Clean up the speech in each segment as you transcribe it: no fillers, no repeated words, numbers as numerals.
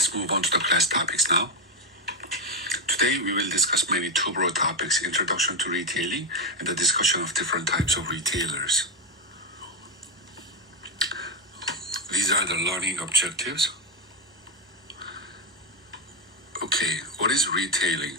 Let's move on to the class topics now. Today we will discuss mainly two broad topics: introduction to retailing and the discussion of different types of retailers. These are the learning objectives. Okay, what is retailing?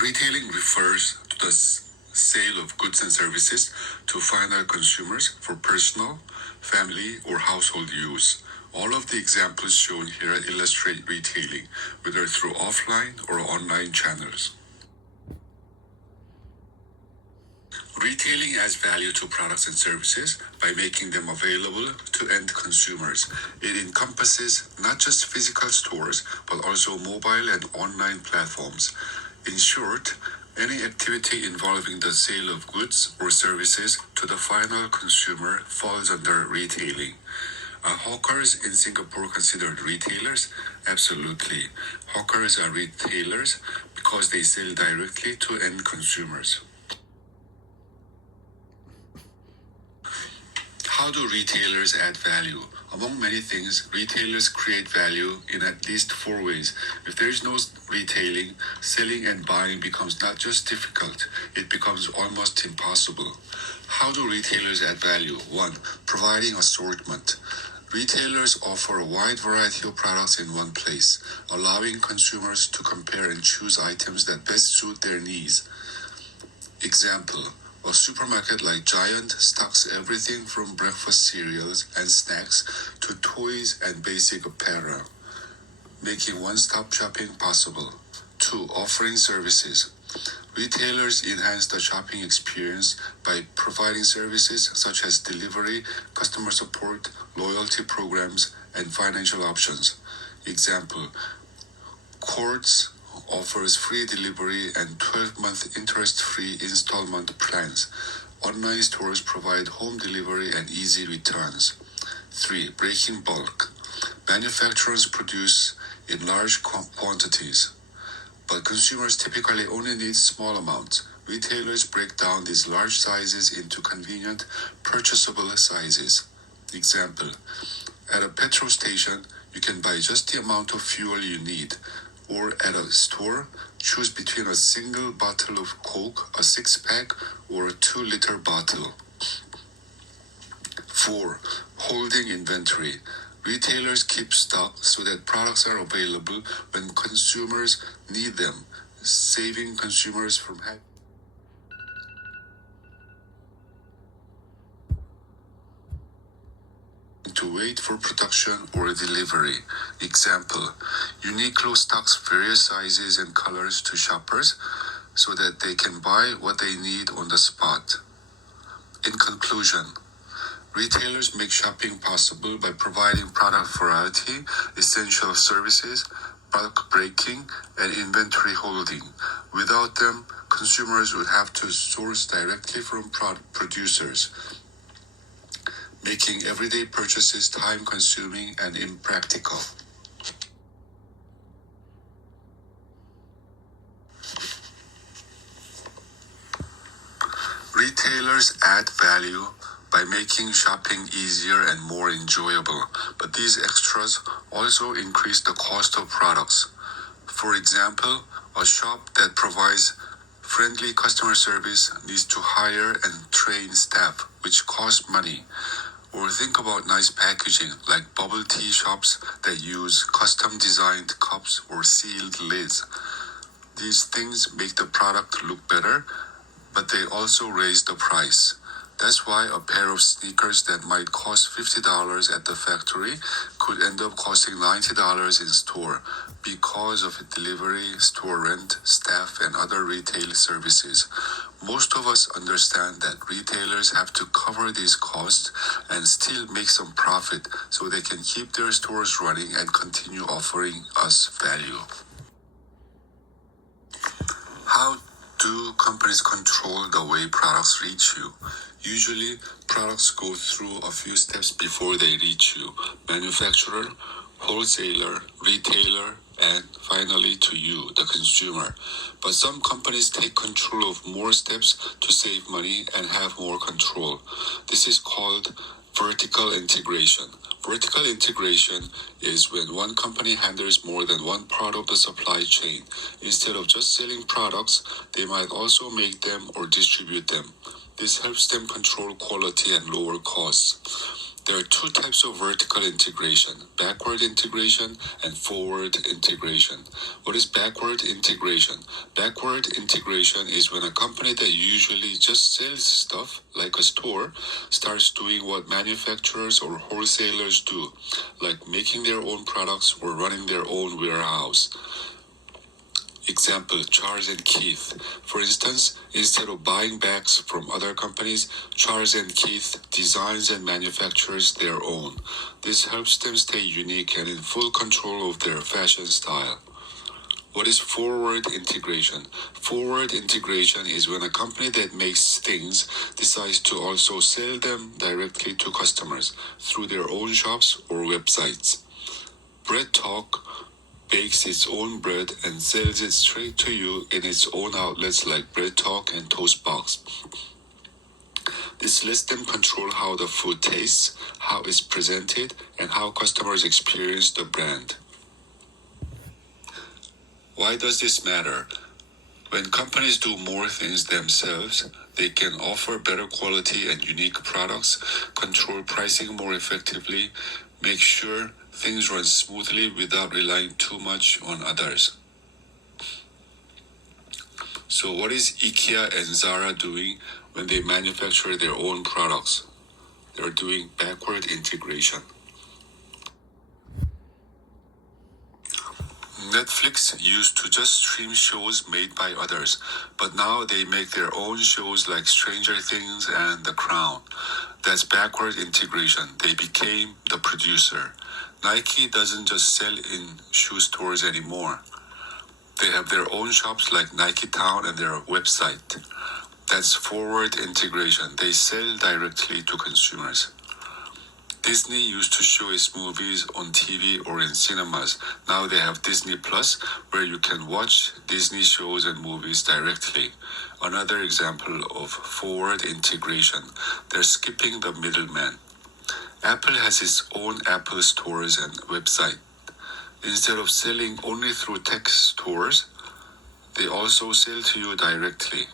Retailing refers to the sale of goods and services to final consumers for personal, family, or household use. All of the examples shown here illustrate retailing, whether through offline or online channels. Retailing adds value to products and services by making them available to end consumers. It encompasses not just physical stores, but also mobile and online platforms. In short, any activity involving the sale of goods or services to the final consumer falls under retailing. Are hawkers in Singapore considered retailers? Absolutely. Hawkers are retailers because they sell directly to end consumers. How do retailers add value? Among many things, retailers create value in at least 4 ways. If there is no retailing, selling and buying becomes not just difficult, it becomes almost impossible. How do retailers add value? 1. Providing assortment. Retailers offer a wide variety of products in one place, allowing consumers to compare and choose items that best suit their needs. Example: a supermarket like Giant stocks everything from breakfast cereals and snacks to toys and basic apparel, making one-stop shopping possible. 2. Offering services. Retailers enhance the shopping experience by providing services such as delivery, customer support, loyalty programs, and financial options. Example: Quartz offers free delivery and 12-month interest-free installment plans. Online stores provide home delivery and easy returns. 3. Breaking bulk. Manufacturers produce in large quantities, but consumers typically only need small amounts. Retailers break down these large sizes into convenient, purchasable sizes. Example: at a petrol station, you can buy just the amount of fuel you need. Or at a store, choose between a single bottle of Coke, a 6-pack, or a 2-liter bottle. 4. Holding inventory. Retailers keep stock so that products are available when consumers need them, saving consumers from having to wait for production or delivery. Example: Uniqlo stocks various sizes and colors to shoppers so that they can buy what they need on the spot. In conclusion, retailers make shopping possible by providing product variety, essential services, bulk breaking, and inventory holding. Without them, consumers would have to source directly from producers, making everyday purchases time-consuming and impractical. Retailers add value by making shopping easier and more enjoyable, but these extras also increase the cost of products. For example, a shop that provides friendly customer service needs to hire and train staff, which costs money. Or think about nice packaging, like bubble tea shops that use custom-designed cups or sealed lids. These things make the product look better, but they also raise the price. That's why a pair of sneakers that might cost $50 at the factory could end up costing $90 in store because of delivery, store rent, staff, and other retail services. Most of us understand that retailers have to cover these costs and still make some profit so they can keep their stores running and continue offering us value. How do companies control the way products reach you? Usually, products go through a few steps before they reach you: manufacturer, wholesaler, retailer, and finally to you, the consumer. But some companies take control of more steps to save money and have more control. This is called vertical integration. Vertical integration is when one company handles more than one part of the supply chain. Instead of just selling products, they might also make them or distribute them. This helps them control quality and lower costs. There are two types of vertical integration: backward integration and forward integration. What is backward integration? Backward integration is when a company that usually just sells stuff, like a store, starts doing what manufacturers or wholesalers do, like making their own products or running their own warehouse. Example, Charles and Keith. For instance, instead of buying bags from other companies, Charles and Keith designs and manufactures their own. This helps them stay unique and in full control of their fashion style. What is forward integration? Forward integration is when a company that makes things decides to also sell them directly to customers through their own shops or websites. Bread Talk bakes its own bread and sells it straight to you in its own outlets like Bread Talk and Toastbox. This lets them control how the food tastes, how it's presented, and how customers experience the brand. Why does this matter? When companies do more things themselves, they can offer better quality and unique products, control pricing more effectively, make sure things run smoothly without relying too much on others. So what is IKEA and Zara doing when they manufacture their own products? They're doing backward integration. Netflix used to just stream shows made by others, but now they make their own shows like Stranger Things and The Crown. That's backward integration. They became the producer. Nike doesn't just sell in shoe stores anymore. They have their own shops like Nike Town and their website. That's forward integration. They sell directly to consumers. Disney used to show its movies on TV or in cinemas. Now they have Disney Plus, where you can watch Disney shows and movies directly. Another example of forward integration. They're skipping the middleman. Apple has its own Apple stores and website. Instead of selling only through tech stores, they also sell to you directly.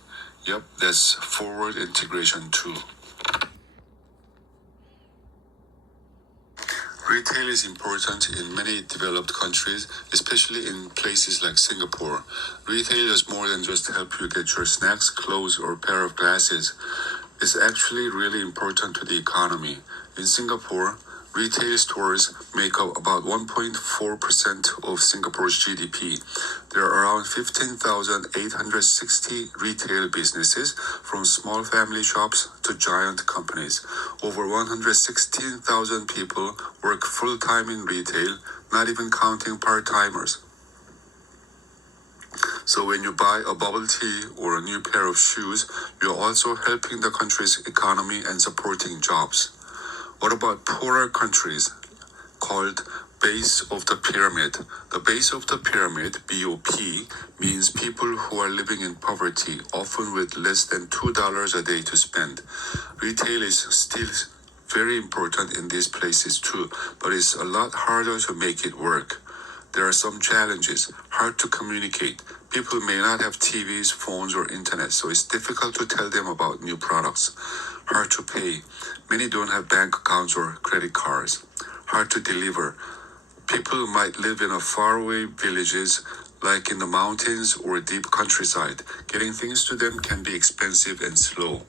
Yep, that's forward integration too. Retail is important in many developed countries, especially in places like Singapore. Retail does more than just help you get your snacks, clothes, or a pair of glasses. It's actually really important to the economy. In Singapore, retail stores make up about 1.4% of Singapore's GDP. There are around 15,860 retail businesses, from small family shops to giant companies. Over 116,000 people work full-time in retail, not even counting part-timers. So when you buy a bubble tea or a new pair of shoes, you're also helping the country's economy and supporting jobs. What about poorer countries, called base of the pyramid? The base of the pyramid, BOP, means people who are living in poverty, often with less than $2 a day to spend. Retail is still very important in these places too, but it's a lot harder to make it work. There are some challenges. Hard to communicate. People may not have TVs, phones, or internet, so it's difficult to tell them about new products. Hard to pay. Many don't have bank accounts or credit cards. Hard to deliver. People might live in faraway villages, like in the mountains or deep countryside. Getting things to them can be expensive and slow.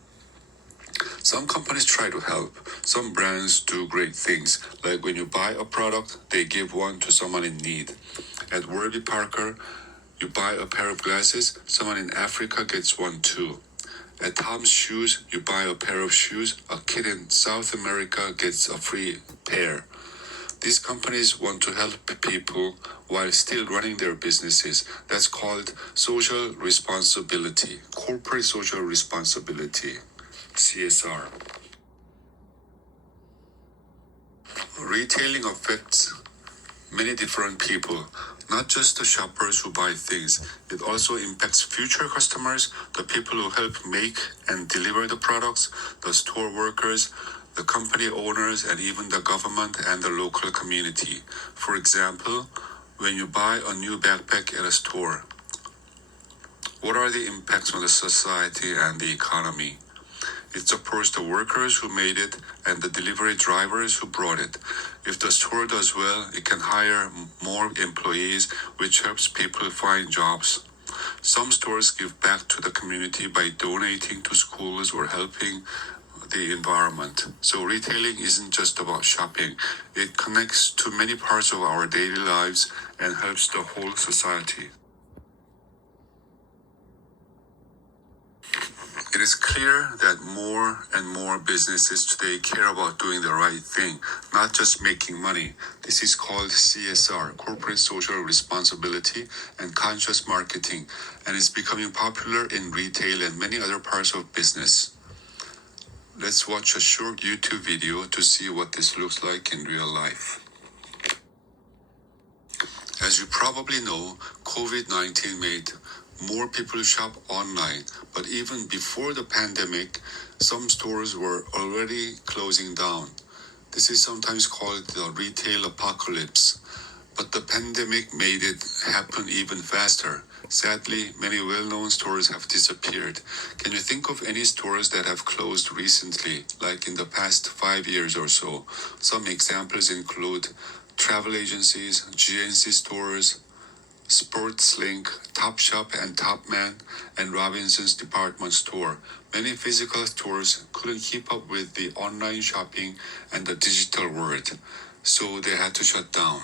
Some companies try to help. Some brands do great things, like when you buy a product, they give one to someone in need. At Warby Parker, you buy a pair of glasses, someone in Africa gets one too. At Tom's Shoes, you buy a pair of shoes, a kid in South America gets a free pair. These companies want to help people while still running their businesses. That's called social responsibility, corporate social responsibility, CSR. Retailing affects many different people, not just the shoppers who buy things. It also impacts future customers, the people who help make and deliver the products, the store workers, the company owners, and even the government and the local community. For example, when you buy a new backpack at a store, what are the impacts on the society and the economy? It supports the workers who made it and the delivery drivers who brought it. If the store does well, it can hire more employees, which helps people find jobs. Some stores give back to the community by donating to schools or helping the environment. So retailing isn't just about shopping. It connects to many parts of our daily lives and helps the whole society. It is clear that more and more businesses today care about doing the right thing, not just making money. This is called CSR, Corporate Social Responsibility and Conscious Marketing, and is becoming popular in retail and many other parts of business. Let's watch a short YouTube video to see what this looks like in real life. As you probably know, COVID-19 made more people shop online, but even before the pandemic, some stores were already closing down. This is sometimes called the retail apocalypse, but the pandemic made it happen even faster. Sadly, many well-known stores have disappeared. Can you think of any stores that have closed recently, like in the past 5 years or so? Some examples include travel agencies, GNC stores, SportsLink, Topshop and Topman, and Robinson's department store. Many physical stores couldn't keep up with the online shopping and the digital world, so they had to shut down.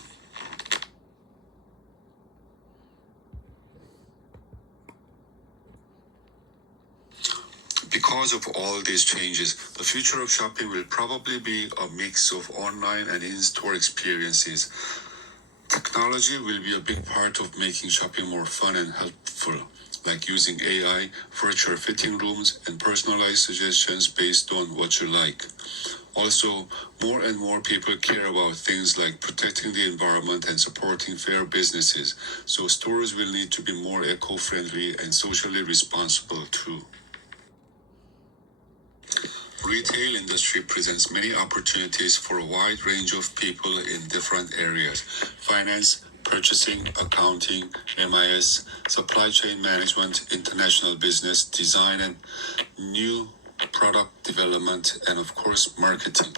Because of all these changes, the future of shopping will probably be a mix of online and in-store experiences. Technology will be a big part of making shopping more fun and helpful, like using AI, virtual fitting rooms, and personalized suggestions based on what you like. Also, more and more people care about things like protecting the environment and supporting fair businesses, so stores will need to be more eco-friendly and socially responsible too. Retail industry presents many opportunities for a wide range of people in different areas: finance, purchasing, accounting, MIS, supply chain management, international business, design and new product development, and of course, marketing.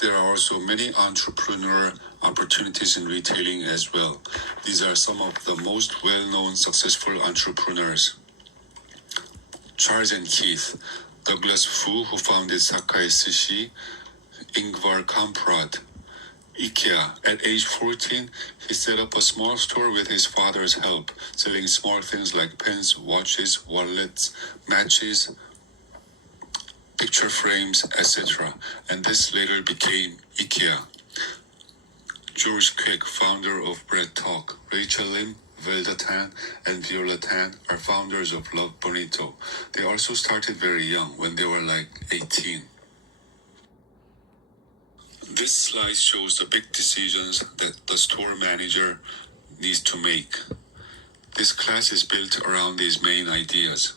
There are also many entrepreneur opportunities in retailing as well. These are some of the most well-known successful entrepreneurs: Charles and Keith, Douglas Fu, who founded Sakai Sushi, Ingvar Kamprad, IKEA. At age 14, he set up a small store with his father's help, selling small things like pens, watches, wallets, matches, picture frames, etc. And this later became IKEA. George Quick, founder of Bread Talk, Rachel Lim, Velda Tan, and Viola Tan are founders of Love Bonito. They also started very young, when they were like 18. This slide shows the big decisions that the store manager needs to make. This class is built around these main ideas.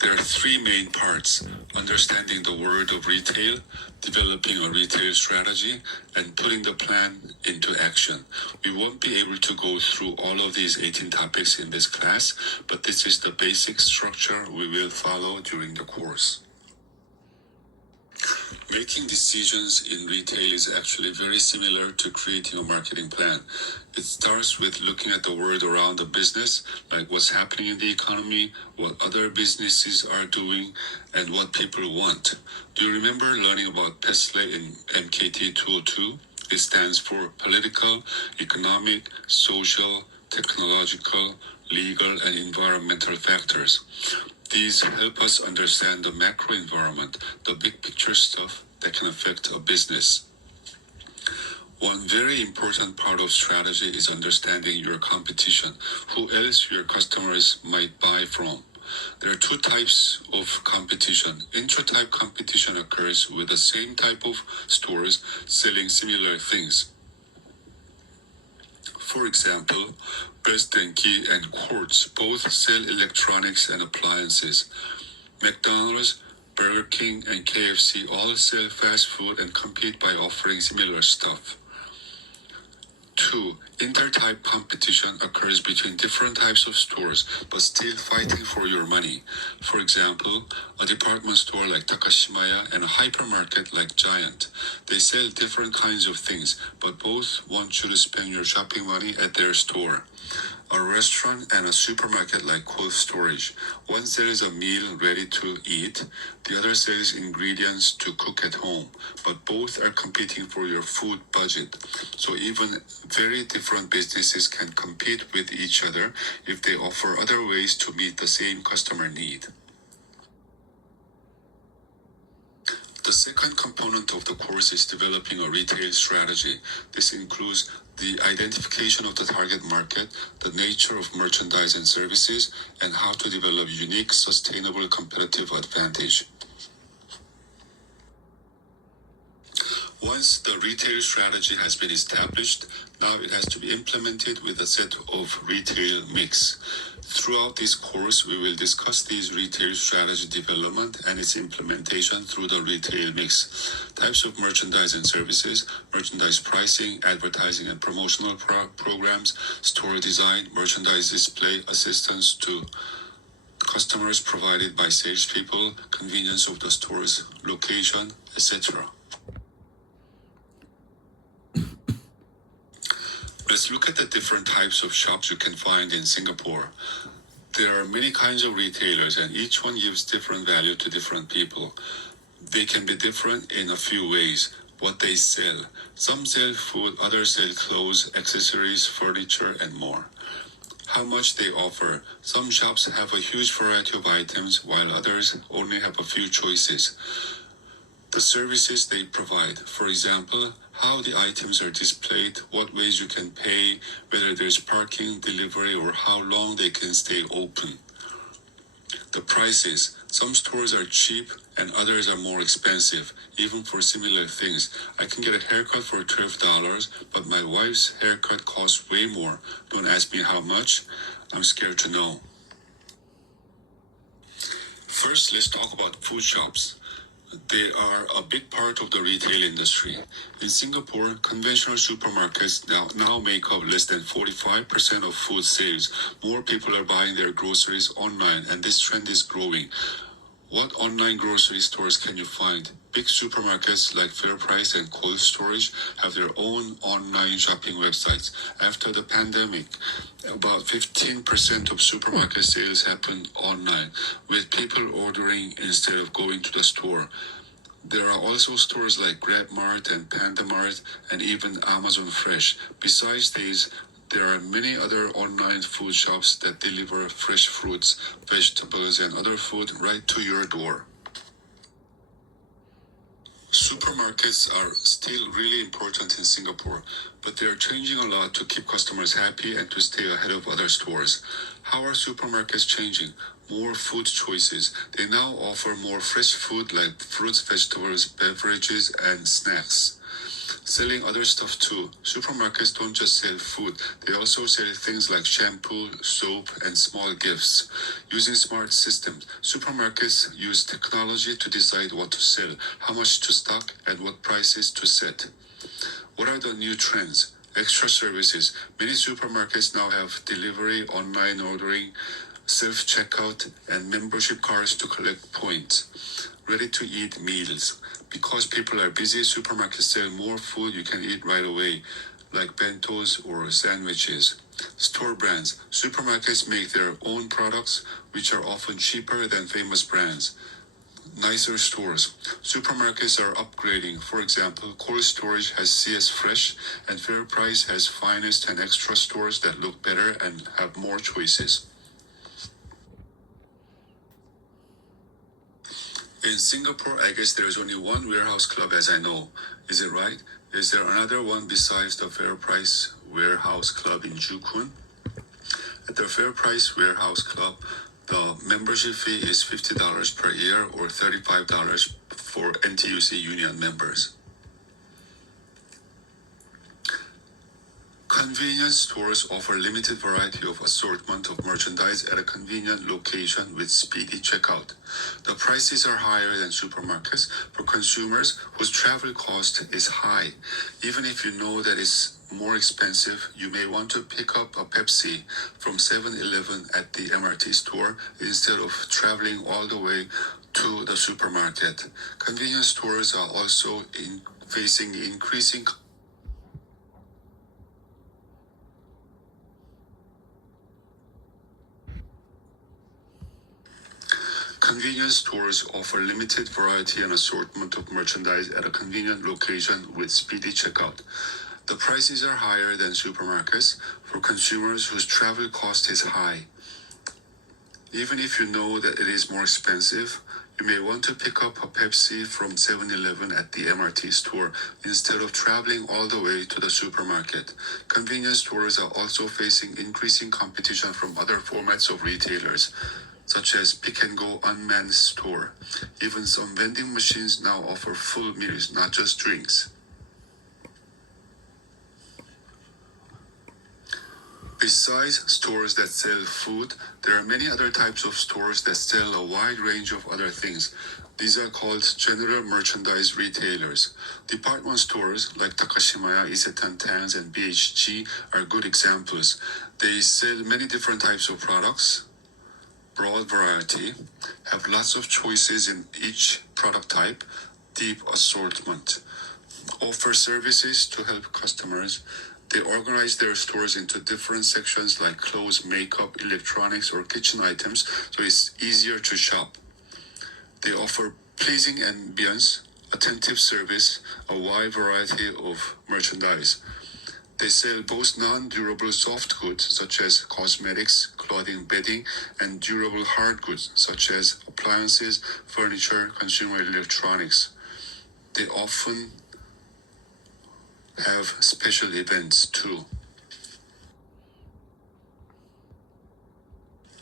There are three main parts: understanding the world of retail, developing a retail strategy, and putting the plan into action. We won't be able to go through all of these 18 topics in this class, but this is the basic structure we will follow during the course. Making decisions in retail is actually very similar to creating a marketing plan. It starts with looking at the world around the business, like what's happening in the economy, what other businesses are doing, and what people want. Do you remember learning about PESLE in MKT 202? It stands for Political, Economic, Social, Technological, Legal, and Environmental Factors. These help us understand the macro environment, the big picture stuff that can affect a business. One very important part of strategy is understanding your competition, who else your customers might buy from. There are two types of competition. Intra-type competition occurs with the same type of stores selling similar things. For example, Best Denki and Quartz both sell electronics and appliances. McDonald's Burger King and KFC all sell fast food and compete by offering similar stuff. 2. Inter-type competition occurs between different types of stores, but still fighting for your money. For example, a department store like Takashimaya and a hypermarket like Giant. They sell different kinds of things, but both want you to spend your shopping money at their store. A restaurant and a supermarket like cold storage. One sells a meal ready to eat, the other sells ingredients to cook at home, but both are competing for your food budget. So even very different businesses can compete with each other if they offer other ways to meet the same customer need. The second component of the course is developing a retail strategy. This includes the identification of the target market, the nature of merchandise and services, and how to develop unique, sustainable competitive advantage. Once the retail strategy has been established, now it has to be implemented with a set of retail mix. Throughout this course, we will discuss these retail strategy development and its implementation through the retail mix. Types of merchandise and services, merchandise pricing, advertising and promotional programs, store design, merchandise display, assistance to customers provided by salespeople, convenience of the store's location, etc. Let's look at the different types of shops you can find in Singapore. There are many kinds of retailers and each one gives different value to different people. They can be different in a few ways. What they sell. Some sell food, others sell clothes, accessories, furniture, and more. How much they offer. Some shops have a huge variety of items while others only have a few choices. The services they provide, for example, how the items are displayed, what ways you can pay, whether there's parking, delivery, or how long they can stay open. The prices. Some stores are cheap and others are more expensive, even for similar things. I can get a haircut for $12, but my wife's haircut costs way more. Don't ask me how much. I'm scared to know. First, let's talk about food shops. They are a big part of the retail industry. In Singapore, conventional supermarkets now make up less than 45% of food sales. More people are buying their groceries online, and this trend is growing. What online grocery stores can you find? Big supermarkets like FairPrice and Cold Storage have their own online shopping websites. After the pandemic, about 15% of supermarket sales happened online, with people ordering instead of going to the store. There are also stores like GrabMart and PandaMart and even Amazon Fresh. Besides these, there are many other online food shops that deliver fresh fruits, vegetables, and other food right to your door. Supermarkets are still really important in Singapore, but they are changing a lot to keep customers happy and to stay ahead of other stores. How are supermarkets changing? More food choices. They now offer more fresh food like fruits, vegetables, beverages, and snacks. Selling other stuff too. Supermarkets don't just sell food, they also sell things like shampoo, soap, and small gifts. Using smart systems, supermarkets use technology to decide what to sell, how much to stock, and what prices to set. What are the new trends? Extra services. Many supermarkets now have delivery, online ordering, self-checkout, and membership cards to collect points. Ready-to-eat meals. Because people are busy, supermarkets sell more food you can eat right away, like bentos or sandwiches. Store brands. Supermarkets make their own products, which are often cheaper than famous brands. Nicer stores. Supermarkets are upgrading. For example, Cold Storage has CS Fresh, and FairPrice has Finest and Extra stores that look better and have more choices. In Singapore, I guess there is only one warehouse club as I know. Is it right? Is there another one besides the FairPrice Warehouse Club in Joo Koon? At the FairPrice Warehouse Club, the membership fee is $50 per year or $35 for NTUC Union members. Convenience stores offer limited variety of assortment of merchandise at a convenient location with speedy checkout. The prices are higher than supermarkets for consumers whose travel cost is high. Even if you know that it's more expensive, you may want to pick up a Pepsi from 7-Eleven at the MRT store instead of traveling all the way to the supermarket. Convenience stores are also facing increasing Convenience stores offer limited variety and assortment of merchandise at a convenient location with speedy checkout. The prices are higher than supermarkets for consumers whose travel cost is high. Even if you know that it is more expensive, you may want to pick up a Pepsi from 7-Eleven at the MRT store instead of traveling all the way to the supermarket. Convenience stores are also facing increasing competition from other formats of retailers, such as Pick and Go unmanned store. Even some vending machines now offer full meals, not just drinks. Besides stores that sell food, there are many other types of stores that sell a wide range of other things. These are called general merchandise retailers. Department stores like Takashimaya, Isetan Tangs, and BHG are good examples. They sell many different types of products, broad variety, have lots of choices in each product type, deep assortment, offer services to help customers. They organize their stores into different sections like clothes, makeup, electronics, or kitchen items, so it's easier to shop. They offer pleasing ambience, attentive service, a wide variety of merchandise. They sell both non-durable soft goods such as cosmetics, clothing, bedding, and durable hard goods such as appliances, furniture, consumer electronics. They often have special events too.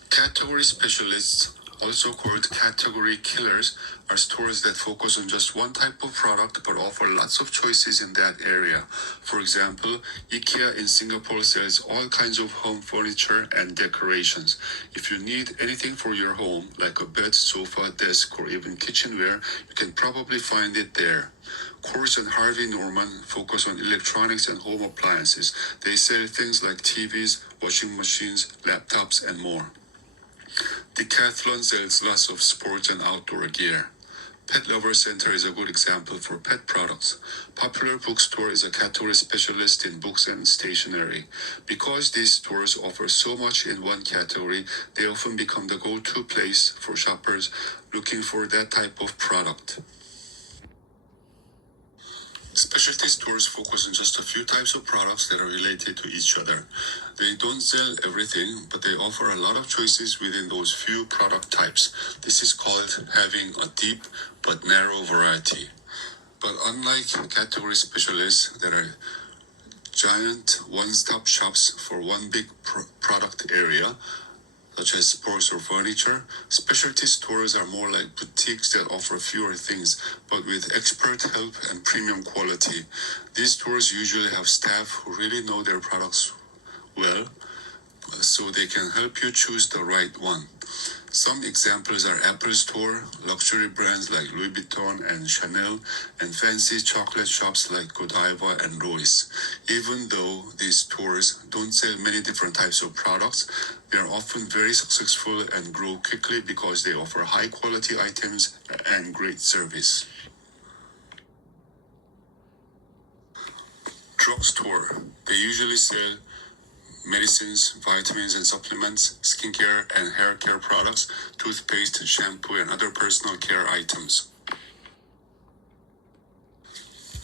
Category specialists, also called category killers, are stores that focus on just one type of product but offer lots of choices in that area. For example, IKEA in Singapore sells all kinds of home furniture and decorations. If you need anything for your home, like a bed, sofa, desk, or even kitchenware, you can probably find it there. Kors and Harvey Norman focus on electronics and home appliances. They sell things like TVs, washing machines, laptops, and more. Decathlon sells lots of sports and outdoor gear. Pet Lover Center is a good example for pet products. Popular Bookstore is a category specialist in books and stationery. Because these stores offer so much in one category, they often become the go-to place for shoppers looking for that type of product. Specialty stores focus on just a few types of products that are related to each other. They don't sell everything, but they offer a lot of choices within those few product types. This is called having a deep but narrow variety. But unlike category specialists that are giant one-stop shops for one big product area, such as sports or furniture, specialty stores are more like boutiques that offer fewer things, but with expert help and premium quality. These stores usually have staff who really know their products well, so they can help you choose the right one. Some examples are Apple Store, luxury brands like Louis Vuitton and Chanel, and fancy chocolate shops like Godiva and Royce. Even though these stores don't sell many different types of products, they are often very successful and grow quickly because they offer high quality items and great service. Drugstore. They usually sell medicines, vitamins and supplements, skincare and hair care products, toothpaste, shampoo, and other personal care items.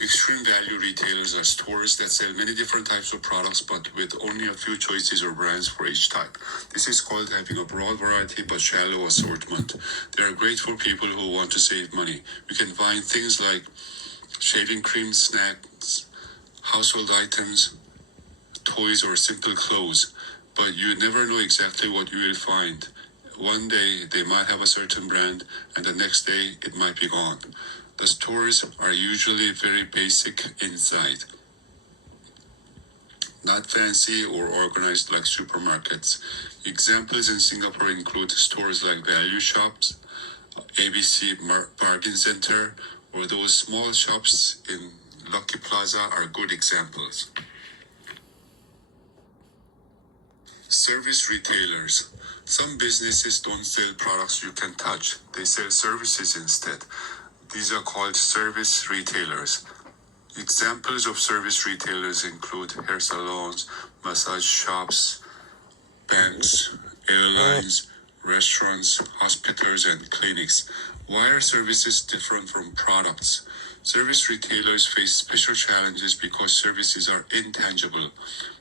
Extreme value retailers are stores that sell many different types of products but with only a few choices or brands for each type. This is called having a broad variety but shallow assortment. They are great for people who want to save money. You can find things like shaving cream, snacks, household items, toys, or simple clothes, but you never know exactly what you will find. One day they might have a certain brand and the next day it might be gone. The stores are usually very basic inside. not fancy or organized like supermarkets. Examples in Singapore include stores like Value Shops, ABC Bargain Center, or those small shops in Lucky Plaza are good examples. Service retailers. Some businesses don't sell products you can touch, they sell services instead. These are called service retailers. Examples of service retailers include hair salons, massage shops, banks, airlines, restaurants, hospitals, and clinics. Why are services different from products? Service retailers face special challenges because services are intangible.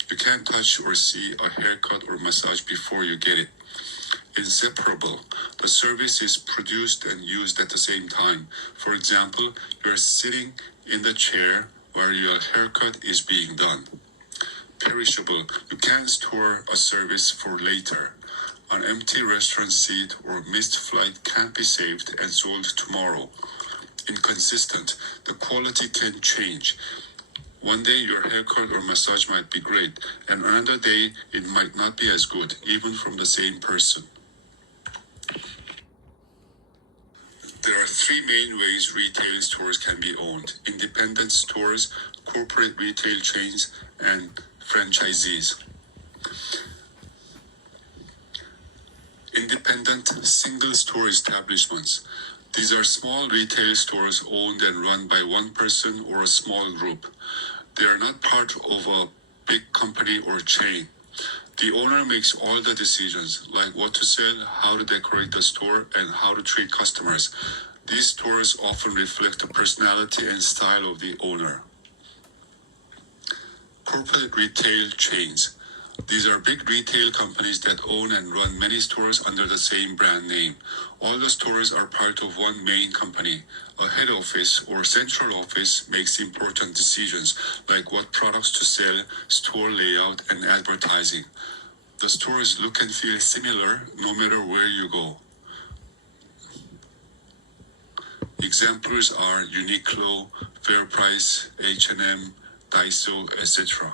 You can't touch or see a haircut or massage before you get it. Inseparable. The service is produced and used at the same time. For example, you are sitting in the chair while your haircut is being done. Perishable. You can't store a service for later. An empty restaurant seat or missed flight can't be saved and sold tomorrow. Inconsistent. The quality can change. One day your haircut or massage might be great, and another day it might not be as good, even from the same person. There are three main ways retail stores can be owned: independent stores, corporate retail chains, and franchisees. Independent single store establishments. These are small retail stores owned and run by one person or a small group. They are not part of a big company or chain. The owner makes all the decisions, like what to sell, how to decorate the store, and how to treat customers. These stores often reflect the personality and style of the owner. Corporate retail chains. These are big retail companies that own and run many stores under the same brand name. All the stores are part of one main company. A head office or central office makes important decisions, like what products to sell, store layout, and advertising. The stores look and feel similar no matter where you go. Examples are Uniqlo, FairPrice, H&M, Daiso, etc.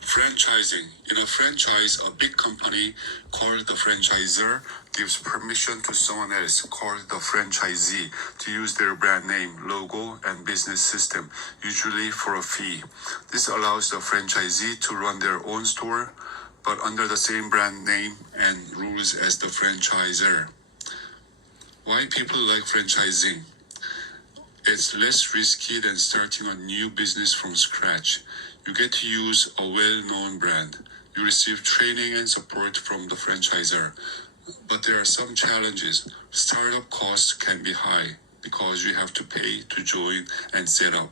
Franchising. In a franchise, a big company called the franchisor gives permission to someone else called the franchisee to use their brand name, logo, and business system, usually for a fee. This allows the franchisee to run their own store, but under the same brand name and rules as the franchisor. Why people like franchising? It's less risky than starting a new business from scratch. You get to use a well-known brand. You receive training and support from the franchisor. But there are some challenges. Startup costs can be high because you have to pay to join and set up.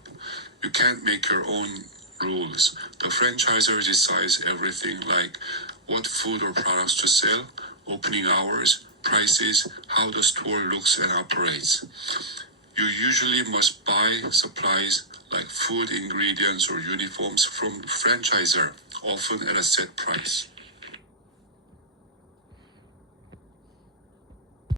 You can't make your own rules. The franchisor decides everything, like what food or products to sell, opening hours, prices, how the store looks and operates. You usually must buy supplies like food ingredients or uniforms from franchisor, often at a set price.